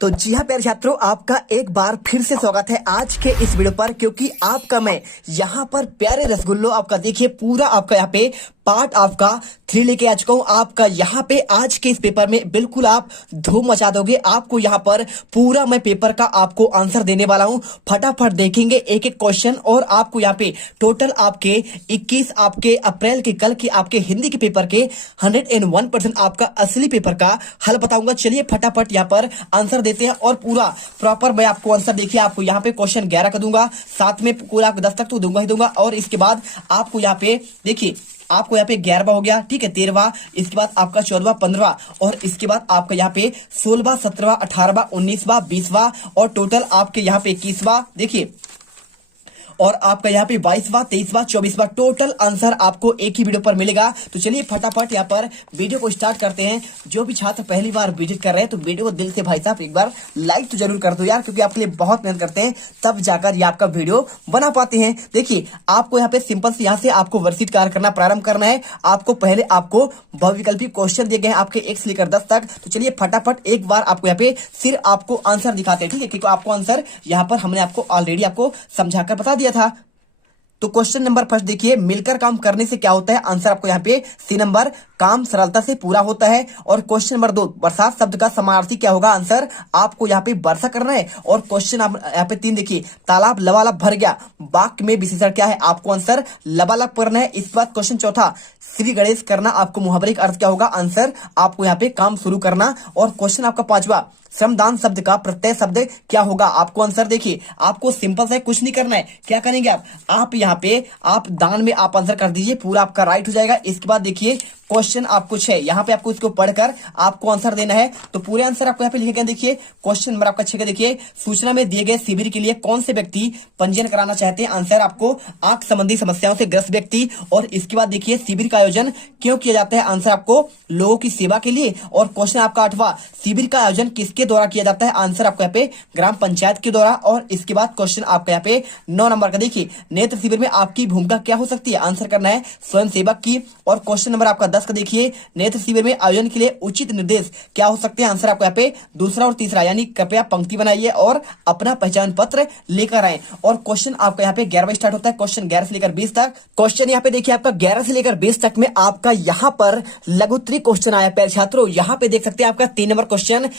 तो जी हाँ प्यारे छात्रों, आपका एक बार फिर से स्वागत है आज के इस वीडियो पर। क्योंकि आपका मैं यहाँ पर प्यारे रसगुल्लो आपका देखिए पूरा आपका यहाँ पे पार्ट आपका 3 लेके आ चुका हूँ। आपका यहाँ पे आज के इस पेपर में बिल्कुल आप धूम मचा दोगे। आपको यहाँ पर पूरा मैं पेपर का आपको आंसर देने वाला हूँ। फटाफट देखेंगे एक एक क्वेश्चन और आपको यहाँ पे टोटल आपके 21 आपके अप्रैल के कल के आपके हिंदी के पेपर के 101% आपका असली पेपर का हल बताऊंगा। चलिए फटाफट यहाँ पर आंसर देते हैं और पूरा प्रॉपर मैं आपको आंसर देखिए आपको यहाँ पे क्वेश्चन 11 का दूंगा, साथ में पूरा आपको 10 तक तो दूंगा ही दूंगा। और इसके बाद आपको यहाँ पे देखिए आपको यहाँ पे 11वां हो गया, ठीक है, 13वां, इसके बाद आपका 14वां, 15वां और इसके बाद आपका यहाँ पे 16वां, 17वां, 18वां, 19वां, 20वां और टोटल आपके यहाँ पे 21वां देखिए और आपका यहाँ पे 22वां, 23वां, 24वां टोटल आंसर आपको एक ही वीडियो पर मिलेगा। तो चलिए फटाफट यहाँ पर वीडियो को स्टार्ट करते हैं। जो भी छात्र पहली बार विजिट कर रहे हैं तो वीडियो को दिल से भाई साहब एक बार लाइक तो जरूर कर दो यार, क्योंकि आपके लिए बहुत मेहनत करते हैं तब जाकर ये आपका वीडियो बना पाते हैं। देखिए आपको यहाँ पे सिंपल से यहाँ से आपको वर्कशीट कार्य करना प्रारंभ करना है। आपको पहले आपको बहुविकल्पी क्वेश्चन दिए गए हैं आपके 1 से लेकर 10 तक। तो चलिए फटाफट एक बार आपको यहाँ पे फिर आपको आंसर दिखाते हैं, ठीक है, क्योंकि आपको आंसर यहाँ पर हमने आपको ऑलरेडी आपको समझाकर बता दिया था। तो क्वेश्चन नंबर फर्स्ट देखिए, मिलकर काम करने से क्या होता है? आंसर आपको यहाँ पे सी नंबर, काम सरलता से पूरा होता है। और क्वेश्चन नंबर 2, बरसात शब्द का समानार्थी क्या होगा? आंसर आपको यहाँ पे वर्षा करना है। और क्वेश्चन यहाँ पे 3 देखिए, तालाब लबालब भर गया, वाक्य में विशेषण क्या है? आपको आंसर लबालब करना है। इस बात क्वेश्चन चौथा, श्री गणेश करना आपको मुहावरे का अर्थ क्या होगा? आंसर आपको यहाँ पे काम शुरू करना। और क्वेश्चन आपका 5वां, श्रमदान शब्द का प्रत्यय शब्द क्या होगा? आपको आंसर देखिए आपको सिंपल से कुछ नहीं करना है। क्या करेंगे आप यहाँ पे आप दान में आप आंसर कर दीजिए, पूरा आपका राइट हो जाएगा। इसके बाद देखिए क्वेश्चन आपको 6, यहाँ पे आपको इसको पढ़कर आपको आंसर देना है। तो पूरे आंसर आपको यहाँ पे लिखे गए देखिए। क्वेश्चन नंबर आपका 6 का देखिए, सूचना में दिए गए शिविर के लिए कौन से व्यक्ति पंजीयन कराना चाहते हैं? आंसर आपको आंख संबंधी समस्याओं से ग्रस्त व्यक्ति। और इसके बाद देखिए शिविर का आयोजन क्यों किया जाता है? आंसर आपको लोगों की सेवा के लिए। और क्वेश्चन आपका 8वां, शिविर का आयोजन किसके द्वारा किया जाता है? आंसर आपको यहाँ पे ग्राम पंचायत के द्वारा। और इसके बाद क्वेश्चन आपका यहाँ पे 9 नंबर का देखिए, नेत्र शिविर में आपकी भूमिका क्या हो सकती है? आंसर करना है स्वयं सेवक की। और क्वेश्चन नंबर आपका 10 का देखिए, नेत्र शिविर में आयोजन के लिए उचित निर्देश क्या हो सकते हैं? आंसर आपको यहाँ पे दूसरा और तीसरा, यानी कृपया पंक्ति बनाइए और अपना पहचान पत्र लेकर आए। और क्वेश्चन आपका यहाँ पे 11वां स्टार्ट होता है, क्वेश्चन 11 से लेकर 20 तक। क्वेश्चन यहाँ पे देखिए आपका 11 से लेकर 20 तक में आपका यहाँ पर लघुत्तरी क्वेश्चन आया प्यारे छात्रों। यहाँ पे देख सकते हैं आपका 3 नंबर क्वेश्चन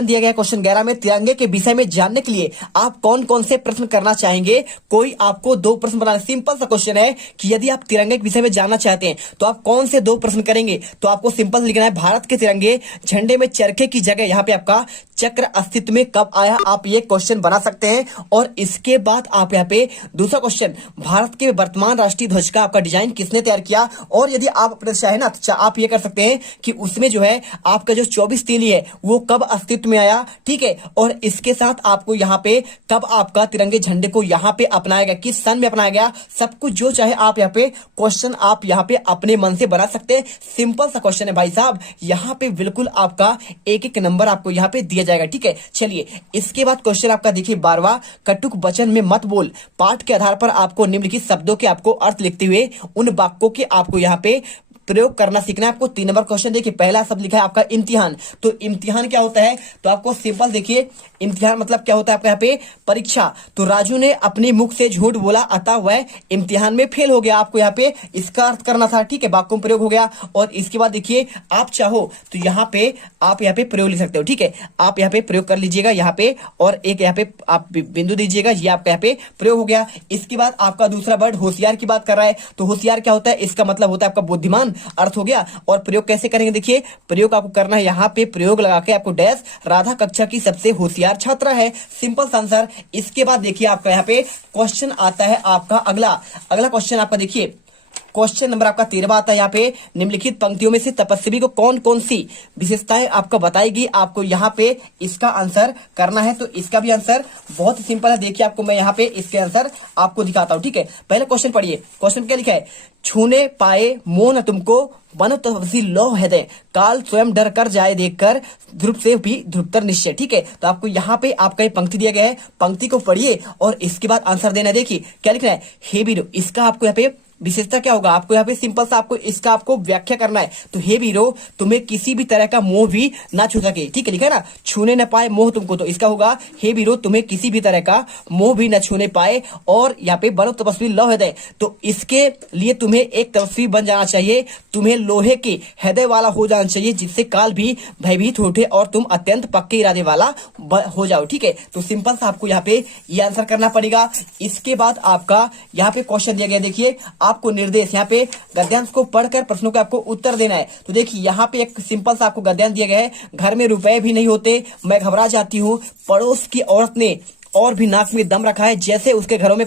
दिया गया। क्वेश्चन 11 में तिरंगे के विषय में जानने के लिए आप कौन कौन से प्रश्न करना चाहेंगे? कोई आपको 2 प्रश्न बनाना। सिंपल सा क्वेश्चन है कि यदि आप तिरंगे के विषय में जानना चाहते हैं तो आप कौन से 2 प्रश्न करेंगे? तो आपको सिंपल लिखना है, भारत के तिरंगे झंडे में चरखे की जगह यहाँ पे आपका चक्र अस्तित्व में कब आया? आप ये क्वेश्चन बना सकते हैं। और इसके बाद आप यहाँ पे दूसरा क्वेश्चन, भारत के वर्तमान राष्ट्रीय ध्वज का आपका डिजाइन किसने तैयार किया? और यदि आप अपने चाहे ना तो आप ये कर सकते हैं कि उसमें जो है आपका जो 24 तीली है वो कब अस्तित्व में आया, ठीक है। और इसके साथ आपको यहाँ पे कब आपका तिरंगे झंडे को यहाँ पे अपनाया गया, किस सन में अपनाया गया, सब कुछ जो चाहे आप यहाँ पे क्वेश्चन आप यहाँ पे अपने मन से बना सकते हैं। सिंपल सा क्वेश्चन है भाई साहब, यहाँ पे बिल्कुल आपका एक एक नंबर आपको यहाँ पे दिया जाएगा, ठीक है। चलिए इसके बाद क्वेश्चन आपका देखिए 12वां, कटुक वचन में मत बोल, पाठ के आधार पर आपको निम्नलिखित शब्दों के आपको अर्थ लिखते हुए उन वाक्यों के आपको यहाँ पे प्रयोग करना सीखना है। आपको 3 नंबर क्वेश्चन देखिए, पहला शब्द लिखा है आपका इम्तिहान। तो इम्तिहान क्या होता है? तो आपको सिंपल देखिए इम्तिहान मतलब क्या होता है आपका यहाँ पे परीक्षा। तो राजू ने अपने मुख से झूठ बोला अतः वह इम्तिहान में फेल हो गया। आपको यहाँ पे इसका अर्थ करना था, ठीक है, वाक्यों में प्रयोग हो गया। और इसके बाद देखिए आप चाहो तो यहाँ पे आप यहाँ पे प्रयोग लिख सकते हो, ठीक है, आप यहाँ पे प्रयोग कर लीजिएगा यहाँ पे और एक यहाँ पे आप बिंदु दीजिएगा, ये आपका यहाँ पे प्रयोग हो गया। इसके बाद आपका दूसरा वर्ड होशियार की बात कर रहा है। तो होशियार क्या होता है? इसका मतलब होता है आपका बुद्धिमान, अर्थ हो गया। और प्रयोग कैसे करेंगे? देखिए प्रयोग आपको करना है यहाँ पे प्रयोग लगा के आपको डैश, राधा कक्षा की सबसे होशियार छात्रा है। Simple answer. इसके बाद देखिए आपका यहाँ पे क्वेश्चन आता है आपका अगला क्वेश्चन आपका देखिए क्वेश्चन नंबर आपका 13वां आता है। यहाँ पे निम्नलिखित पंक्तियों में से तपस्वी को कौन कौन सी विशेषताएं आपको बताएगी? आपको यहाँ पे इसका आंसर करना है। तो इसका भी आंसर बहुत ही सिंपल है। देखिए आपको मैं यहाँ पे इसके आंसर आपको दिखाता हूँ, ठीक है। पहले क्वेश्चन पढ़िए, क्वेश्चन क्या लिखा है? छूने पाए मोह न तुमको, बनो तपस्वी लो हृदय, काल स्वयं डर कर जाए देखकर, ध्रुव से भी ध्रुवतर निश्चय, ठीक है। तो आपको यहाँ पे आपका ये पंक्ति दिया गया है, पंक्ति को पढ़िए और इसके बाद आंसर देना है। देखिए क्या लिखना है? हे वीरो, इसका आपको यहाँ पे विशेषता क्या होगा, आपको यहाँ पे सिंपल सा आपको इसका आपको व्याख्या करना है। तो हे वीरो तुम्हें किसी भी तरह का मोह भी ना छू सके, ठीक है, लिखा है ना, छूने न पाए मोह तुमको, तो इसका होगा हे वीरो तुम्हें किसी भी तरह का मोह भी न छूने पाए, और यहाँ पे बनो तपस्वी लौह हृदय, तो इसके लिए तुम्हें एक तपस्वी बन जाना चाहिए, तुम्हें लोहे के हृदय वाला हो जाना चाहिए, जिससे काल भी भयभीत हो उठे और तुम अत्यंत पक्के इरादे वाला हो जाओ, ठीक है। तो सिंपल सा आपको यहाँ पे ये आंसर करना पड़ेगा। इसके बाद आपका यहाँ पे क्वेश्चन दिया गया, देखिए आपको निर्देश यहाँ पे गद्यांश को पढ़कर प्रश्नों का आपको उत्तर देना है। तो देखिए यहाँ पे एक सिंपल सा आपको गद्यांश दिया गया है, घर में रुपए भी नहीं होते, मैं घबरा जाती हूँ, पड़ोस की औरत ने और भी नाक में दम रखा है, जैसे उसके घरों में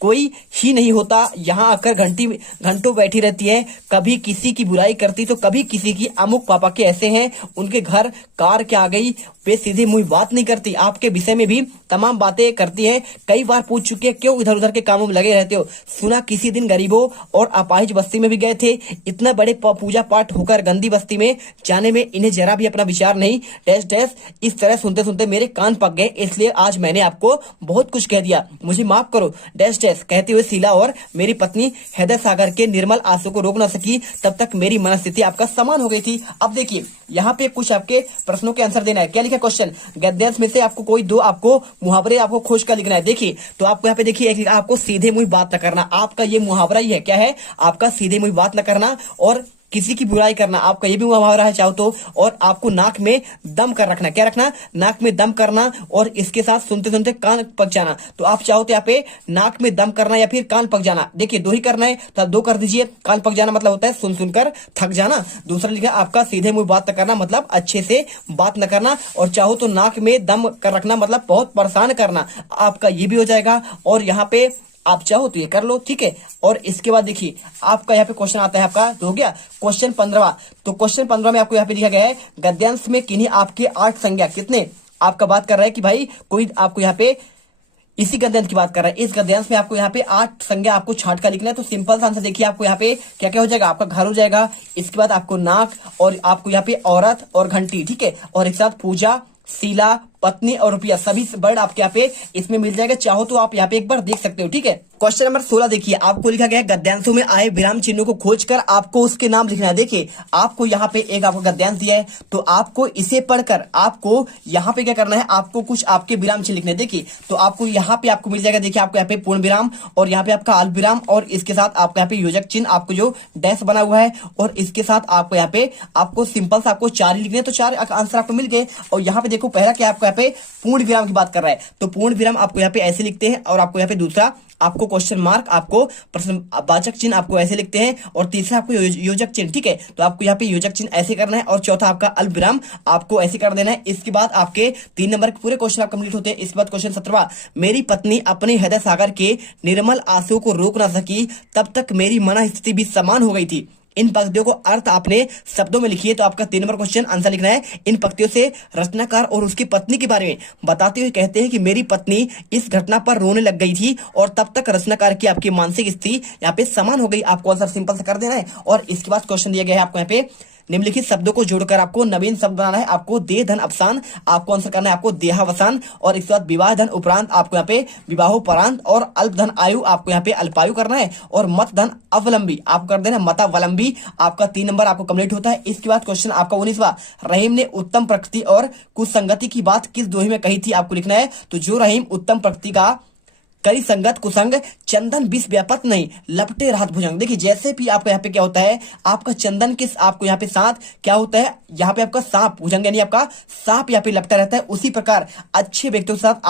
कोई ही नहीं होता, यहाँ आकर घंटों बैठी रहती है, कभी किसी की बुराई करती तो कभी किसी की, अमुक पापा के ऐसे हैं, उनके घर कार के आ गई, वे सीधे मुंह बात नहीं करती, आपके विषय में भी तमाम बातें करती है, कई बार पूछ चुके हैं क्यों इधर उधर के कामों में लगे रहते हो, सुना किसी दिन गरीबों और अपाहिज बस्ती में भी गए थे, इतना बड़े पूजा पाठ होकर गंदी बस्ती में जाने में इन्हें जरा भी अपना विचार नहीं, डैश डैश। इस तरह सुनते सुनते मेरे कान पक गए, इसलिए आज मैंने आपको बहुत कुछ कह दिया, मुझे माफ करो, डैश डैश। कहते हुए शीला और मेरी पत्नी हृदय सागर के निर्मल आंसू को रोक न सकी, तब तक मेरी मनस्थिति आपका समान हो गई थी। अब देखिए यहाँ पे कुछ आपके प्रश्नों के आंसर देना है। क्या लिखा क्वेश्चन, गद्यांश में से आपको कोई दो आपको मुहावरे आपको खोज कर लिखना है। देखिए तो आपको यहाँ पे देखिए आपको सीधे मुंह बात न करना, आपका ये मुहावरा ही है, क्या है आपका सीधे मुंह बात न करना, और किसी की बुराई करना आपका ये भी मुहावरा है चाहो तो, और आपको नाक में दम कर रखना, क्या रखना, नाक में दम करना, और इसके साथ सुनते सुनते कान पक जाना। तो आप चाहो तो यहाँ पे नाक में दम करना या फिर कान पक जाना, देखिए दो ही करना है तो आप दो कर दीजिए। कान पक जाना मतलब होता है सुन सुनकर थक जाना, दूसरा लिखा आपका सीधे मुंह बात न करना मतलब अच्छे से बात न करना, और चाहो तो नाक में दम कर रखना मतलब बहुत परेशान करना, आपका ये भी हो जाएगा। और यहाँ पे आप चाहो तो ये कर लो, ठीक है। और इसके बाद देखिए आपका यहाँ पे क्वेश्चन आता है आपका, तो हो गया क्वेश्चन 15। तो क्वेश्चन 15 में आपको यहाँ पे लिखा गया है, गद्यांश में किन्हीं आपके 8 संज्ञा, कितने आपका बात कर रहा है कि भाई कोई आपको यहाँ पे इसी गद्यांश की बात कर रहा है, इस गद्यांश में आपको यहाँ पे 8 संज्ञा आपको छांट कर लिखना है। तो सिंपल सा आंसर देखिए आपको यहाँ पे क्या क्या हो जाएगा, आपका घर हो जाएगा, इसके बाद आपको नाक, और आपको यहाँ पे औरत और घंटी, ठीक है, और एक साथ पूजा, शीला, पत्नी और रुपया, सभी वर्ड आपके यहाँ पे इसमें मिल जाएगा, चाहो तो आप यहाँ पे एक बार देख सकते हो, ठीक है। क्वेश्चन नंबर 16 देखिए आपको लिखा गया है, गद्यांशों में आए विराम चिन्हों को खोजकर आपको उसके नाम लिखना है। देखिए आपको यहाँ पे एक आपको गद्यांश दिया है, तो आपको इसे पढ़कर आपको यहाँ पे क्या करना है, आपको कुछ आपके विराम चिन्ह लिखने। देखिए तो आपको यहाँ पे आपको मिल जाएगा, देखिए आपको यहाँ पे पूर्ण विराम, और यहाँ पे आपका अल्प विराम, और इसके साथ आपको यहाँ पे योजक चिन्ह आपको जो डैश बना हुआ है, और इसके साथ आपको यहाँ पे आपको सिंपल से आपको 4 ही लिखने, तो 4 आंसर आपको मिल गए। और यहाँ पे देखो पहला क्या आपको यहाँ पे पूर्ण विराम की बात कर रहा है, तो पूर्ण विराम आपको यहाँ पे ऐसे लिखते हैं, और आपको यहाँ पे दूसरा आपको क्वेश्चन मार्क, आपको प्रश्नवाचक चिन्ह आपको ऐसे लिखते हैं, और तीसरा आपको योजक चिन्ह, ठीक है। तो आपको यहाँ पे योजक चिन्ह ऐसे करना है, और चौथा आपका अल्प विराम आपको ऐसे कर देना है। इसके बाद आपके 3 नंबर के पूरे क्वेश्चन आप कंप्लीट होते हैं। इसके बाद क्वेश्चन 17, मेरी पत्नी अपने हृदय सागर के निर्मल आंसू को रोक ना सकी, तब तक मेरी मन स्थिति भी समान हो गई थी। इन पंक्तियों को अर्थ आपने शब्दों में लिखिए। तो आपका 3 नंबर क्वेश्चन आंसर लिखना है। इन पंक्तियों से रचनाकार और उसकी पत्नी के बारे में बताते हुए कहते हैं कि मेरी पत्नी इस घटना पर रोने लग गई थी, और तब तक रचनाकार की आपकी मानसिक स्थिति यहाँ पे समान हो गई। आपको आंसर सिंपल से कर देना है। और इसके बाद क्वेश्चन दिया गया है आपको यहाँ पे, निम्नलिखित शब्दों को जोड़कर आपको नवीन शब्द बनाना है। आपको देह धन अवसान आपको आंसर करना है, आपको देहावसान, और इसके बाद विवाह धन उपरांत आपको यहाँ पे विवाहोपरांत, और अल्प धन आयु आपको यहाँ पे अल्पायु करना है, और मत धन अवलंबी आपको कर देना मतावलंबी। आपका 3 नंबर आपको कंप्लीट होता है। इसके बाद क्वेश्चन आपका 19वां, रहीम ने उत्तम प्रकृति और कुसंगति की बात किस दोहे में कही थी, आपको लिखना है। तो जो रहीम उत्तम प्रकृति का करी संगत कुसंग चंदन विष व्यापत नहीं लपटे राहत भुजंग। देखिए जैसे भी आपको यहाँ पे क्या होता है, आपका चंदन के आपको यहाँ पे साथ क्या होता है, यहाँ पे आपका सांप भुजंग यानी आपका सांप यहाँ पे लपटा रहता है। उसी प्रकार अच्छे व्यक्तियों के साथ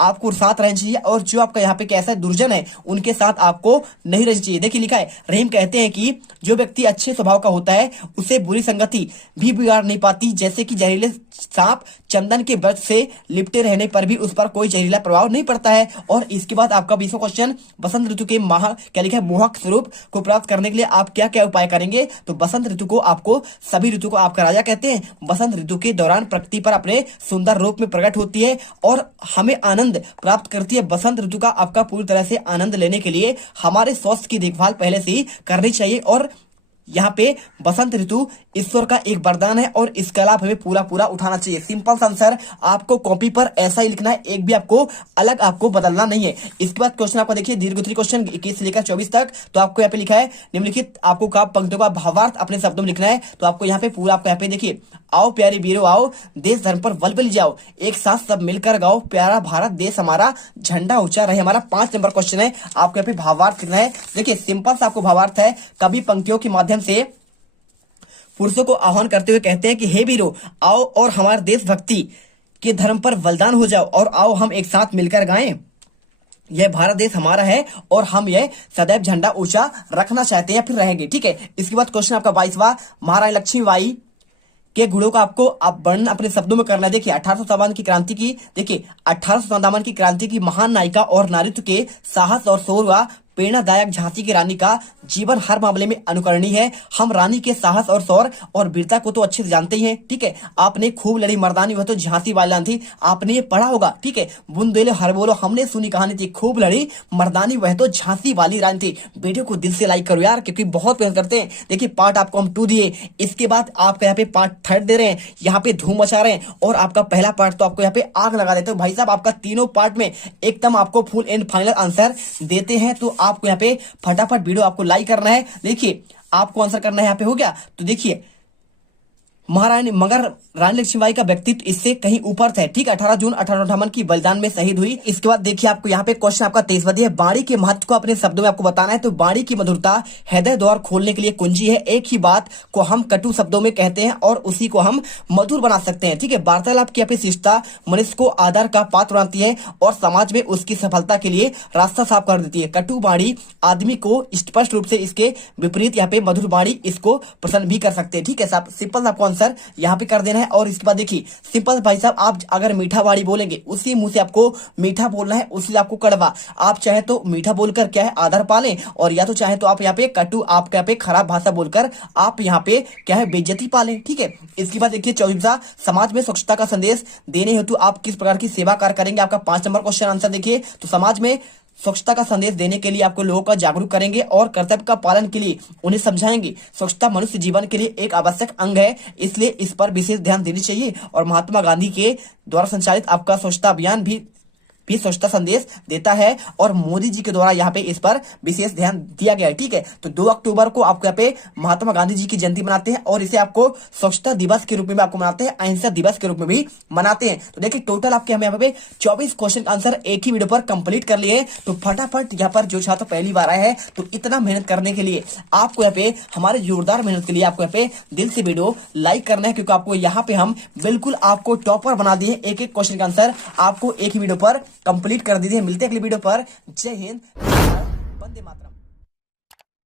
आपको साथ रहना चाहिए, और जो आपका यहाँ पे कैसा है दुर्जन है उनके साथ आपको नहीं रहना चाहिए। देखिए लिखा है, रहीम कहते हैं कि जो व्यक्ति अच्छे स्वभाव का होता है उसे बुरी संगति भी बिगाड़ नहीं पाती, जैसे कि जहरीले सांप चंदन के व्रत से लिपटे रहने पर भी उस पर कोई जहरीला प्रभाव नहीं पड़ता है। और इसके बाद आपका 20वां क्वेश्चन, बसंत ऋतु के क्या लिखा है, मोहक स्वरूप को प्राप्त करने के लिए आप क्या क्या उपाय करेंगे। तो बसंत ऋतु को आपको सभी ऋतु को आपका राजा कहते हैं। बसंत ऋतु के दौरान प्रकृति पर अपने सुंदर रूप में प्रकट होती है और हमें आनंद प्राप्त करती है। बसंत ऋतु का आपका पूरी तरह से आनंद लेने के लिए हमारे स्वास्थ्य की देखभाल पहले से ही करनी चाहिए, और यहाँ पे बसंत ऋतु ईश्वर का एक वरदान है और इसका लाभ हमें पूरा पूरा उठाना चाहिए। सिंपल सा आंसर आपको कॉपी पर ऐसा ही लिखना है, एक भी आपको अलग आपको बदलना नहीं है। इसके बाद क्वेश्चन आपको देखिए दीर्घोत्तरी क्वेश्चन 21 से लेकर 24 तक। तो आपको यहाँ पे लिखा है निम्नलिखित आपको का पंक्तियों का भावार्थ अपने शब्दों में लिखना है। तो आपको यहाँ पे पूरा आपको यहाँ पे देखिए, आओ प्यारे वीरों आओ, देश धर्म पर बल बलि जाओ, एक साथ सब मिलकर गाओ, प्यारा भारत देश हमारा, झंडा ऊंचा रहे हमारा। 5 नंबर क्वेश्चन है, आपको यहाँ पे भावार्थ लिखना है। देखिए सिंपल सा आपको भावार्थ है, कवि पंक्तियों के माध्यम से पुरुषों को आह्वान करते हुए कहते हैं कि हे वीरों आओ और हमारे देशभक्ति के धर्म पर बलिदान हो जाओ और आओ हम एक साथ मिलकर गाएं, यह भारत देश हमारा है और हम यह सदैव झंडा ऊंचा रखना चाहते हैं, फिर रहेंगे। ठीक है, इसके बाद क्वेश्चन आपका 22वां, महारानी लक्ष्मीबाई के गुणों का आपको आप वर्णन अपने शब्दों में करना है। देखिए 1857 की क्रांति की, देखिए 1857 की क्रांति की महान नायिका और नारित्व के साहस और शौर्य व प्रेरणादायक झांसी की रानी का जीवन हर मामले में अनुकरणीय है। हम रानी के साहस और शौर्य और वीरता को तो अच्छे से जानते ही हैं। ठीक है, आपने खूब लड़ी मर्दानी, वह तो झांसी वाली रानी थी, आपने ये पढ़ा होगा। ठीक है, बुंदेले हर बोलो हमने सुनी कहानी थी, खूब लड़ी मर्दानी वह तो झांसी वाली रानी थी। वीडियो को दिल से लाइक करो यार, क्योंकि बहुत पसंद करते हैं। देखिए पार्ट आपको हम 2 दिए, इसके बाद आपका यहाँ पे पार्ट 3 दे रहे हैं, यहाँ पे धूम मचा रहे हैं। और आपका पहला पार्ट तो आपको यहाँ पे आग लगा देते हो भाई साहब, आपका तीनों पार्ट में एकदम आपको फुल एंड फाइनल आंसर देते हैं। तो आपको यहाँ पे फटाफट वीडियो आपको लाइक करना है। देखिए आपको आंसर करना है, यहाँ पे हो गया। तो देखिए महारानी मगर रानी लक्ष्मीबाई का व्यक्तित्व इससे कहीं ऊपर था। ठीक, 18 जून 1858 की बलिदान में शहीद हुई। इसके बाद देखिए आपको यहाँ पे क्वेश्चन आपका 23वां है, बाणी के महत्व को अपने शब्दों में आपको बताना है। तो बाणी की मधुरता हृदय द्वार खोलने के लिए कुंजी है, एक ही बात को हम कटु शब्दों में कहते हैं और उसी को हम मधुर बना सकते हैं। ठीक है, वार्तालाप की अपनी शिष्टता मनुष्य को आदर का पात्र बनाती है और समाज में उसकी सफलता के लिए रास्ता साफ कर देती है। कटु बाणी आदमी को स्पष्ट रूप से इसके विपरीत यहाँ पे मधुर बाणी इसको प्रसन्न भी कर सकते हैं। ठीक है, सिंपल आपको आंसर यहाँ पे कर देना है। और इसके बाद देखिए सिंपल भाई साहब, आप अगर मीठा बाड़ी बोलेंगे उसी मुंह से आपको मीठा बोलना है, उसी आपको कड़वा। आप चाहे तो मीठा बोलकर क्या है आदर पालें, और या तो चाहे तो आप यहाँ पे कटु आप यहाँ पे खराब भाषा बोलकर आप यहाँ पे क्या है बेइज्जती पालें। ठीक है, इसके बाद देखिए 24वां, समाज में स्वच्छता का संदेश देने हेतु आप किस प्रकार की सेवा कार्य करेंगे। आपका 5 नंबर क्वेश्चन आंसर देखिए, तो समाज में स्वच्छता का संदेश देने के लिए आपको लोगों का जागरूक करेंगे और कर्तव्य का पालन के लिए उन्हें समझाएंगे। स्वच्छता मनुष्य जीवन के लिए एक आवश्यक अंग है, इसलिए इस पर विशेष ध्यान देनी चाहिए। और महात्मा गांधी के द्वारा संचालित आपका स्वच्छता अभियान भी स्वच्छता संदेश देता है और मोदी जी के द्वारा यहाँ पे इस पर विशेष ध्यान दिया गया है। ठीक है, तो 2 अक्टूबर को आपको यहाँ पे महात्मा गांधी जी की जयंती मनाते हैं और इसे आपको स्वच्छता दिवस के रूप में आपको मनाते हैं, अहिंसा दिवस के रूप में भी मनाते हैं। तो देखिए टोटल आपके हमें यहाँ पे 24 क्वेश्चन का आंसर एक ही वीडियो पर कंप्लीट कर लिए। तो फटाफट यहाँ पर जो छात्र पहली बार आए हैं, तो इतना मेहनत करने के लिए आपको यहाँ पे हमारे जोरदार मेहनत के लिए आपको यहाँ पे दिल से वीडियो लाइक करना है, क्योंकि आपको यहाँ पे हम बिल्कुल आपको टॉपर बना दिए। एक एक क्वेश्चन का आंसर आपको एक ही वीडियो पर कंप्लीट कर दीजिए। मिलते हैं अगली वीडियो पर। जय हिंद, वंदे मातरम।